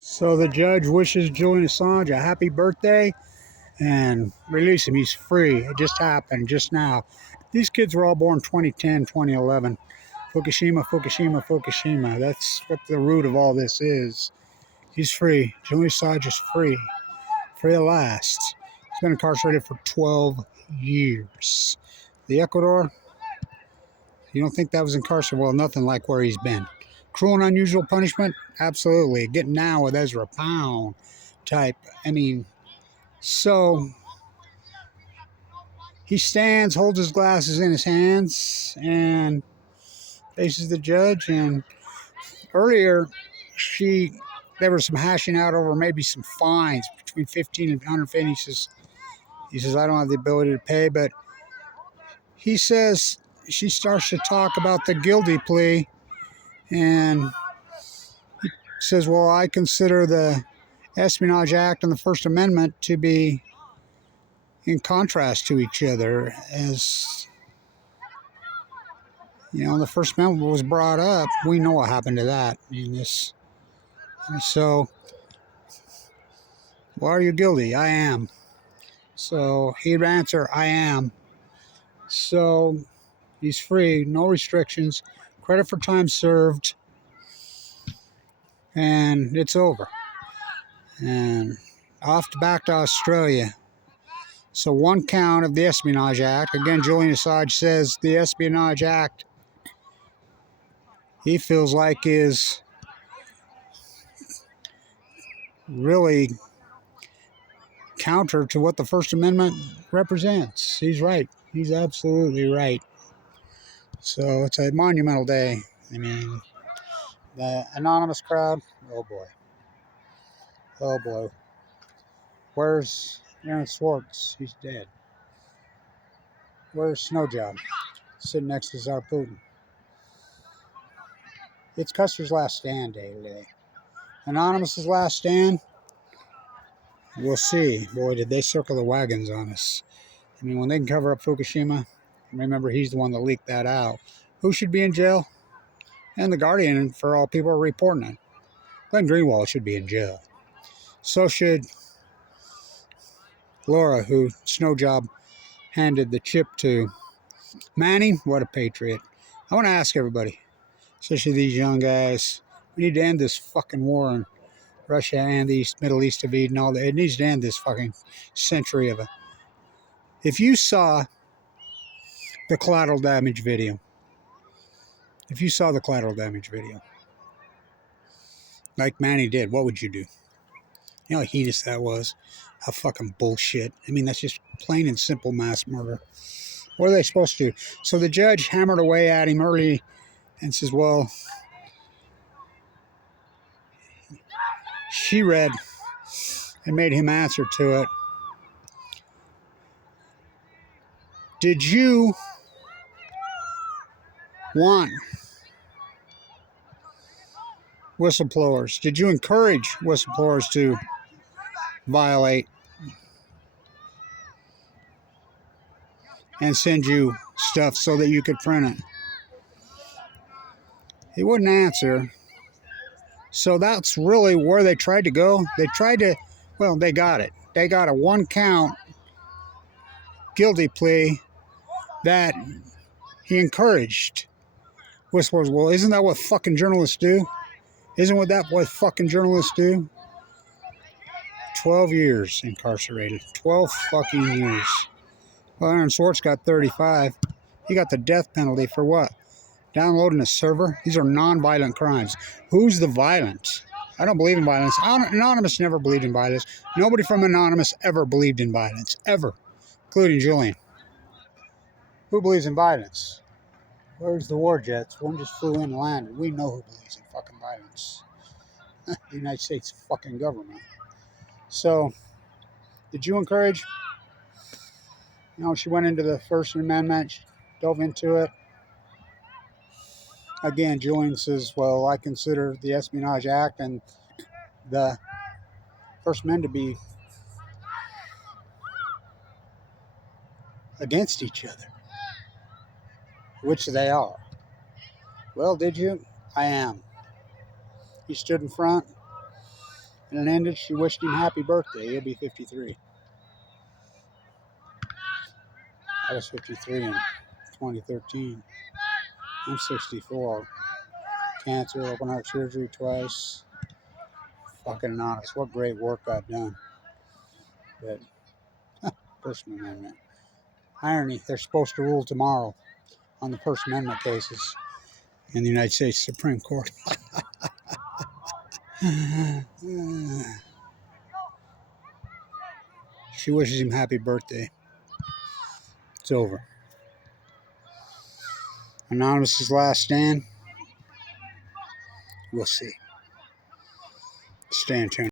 So the judge wishes Julian Assange a happy birthday and release him. He's free. It just happened just now. These kids were all born 2010, 2011. Fukushima, Fukushima, Fukushima. That's what the root of all this is. He's free. Julian Assange is free. Free at last. He's been incarcerated for 12 years. The Ecuador, you don't think that was incarcerated? Well, nothing like where he's been. Cruel and unusual punishment? Absolutely. Getting now with Ezra Pound type. I mean, so he stands, holds his glasses in his hands, and faces the judge. And earlier, there was some hashing out over maybe some fines between 15 and 150. He says, I don't have the ability to pay, but he says she starts to talk about the guilty plea, and he says, well, I consider the Espionage Act and the First Amendment to be in contrast to each other. As you know, the First Amendment was brought up. We know what happened to that in this. So, well, are you guilty? I am. So he'd answer, I am. So he's free, no restrictions, credit for time served, and it's over. And back to Australia. So one count of the Espionage Act. Again, Julian Assange says the Espionage Act, he feels like, is really counter to what the First Amendment represents. He's right. He's absolutely right. So it's a monumental day. I mean, the anonymous crowd, oh boy. Oh boy. Where's Aaron Swartz? He's dead. Where's Snowjob? Sitting next to Tsar Putin. It's Custer's last stand day today. Anonymous's last stand. We'll see. Boy, did they circle the wagons on us. I mean, when they can cover up Fukushima, remember he's the one that leaked that out. Who should be in jail? And the Guardian, for all people, are reporting it. Glenn Greenwald should be in jail. So should Laura, who Snowjob handed the chip to. Manning, what a patriot. I want to ask everybody, especially these young guys, we need to end this fucking war in Russia and the Middle East of Eden, all that. It needs to end this fucking century of it. If you saw the collateral damage video, like Manny did, what would you do? You know how heinous that was? How fucking bullshit. I mean, that's just plain and simple mass murder. What are they supposed to do? So the judge hammered away at him early and says, well, she read and made him answer to it. Did you want whistleblowers? Did you encourage whistleblowers to violate and send you stuff so that you could print it? He wouldn't answer. So that's really where they tried to go. They got it. They got a one count guilty plea that he encouraged whistleblowers. Well, isn't that what fucking journalists do? Isn't that what fucking journalists do? 12 years incarcerated. 12 fucking years. Well, Aaron Swartz got 35. He got the death penalty for what? Downloading a server? These are non-violent crimes. Who's the violent? I don't believe in violence. Anonymous never believed in violence. Nobody from Anonymous ever believed in violence. Ever. Including Julian. Who believes in violence? Where's the war jets? One just flew in and landed. We know who believes in fucking violence. The United States fucking government. So, did you encourage? You know, she went into the First Amendment. She dove into it. Again, Julian says, well, I consider the Espionage Act and the First Amendment to be against each other, which they are. Well, did you? I am. He stood in front. And it ended, she wished him happy birthday. He'll be 53. I was 53 in 2013. I'm 64. Cancer, open heart surgery twice. Fucking honest. What great work I've done. But, First Amendment. Irony, they're supposed to rule tomorrow on the First Amendment cases in the United States Supreme Court. She wishes him happy birthday. It's over. Anonymous's last stand. We'll see. Stay in tune.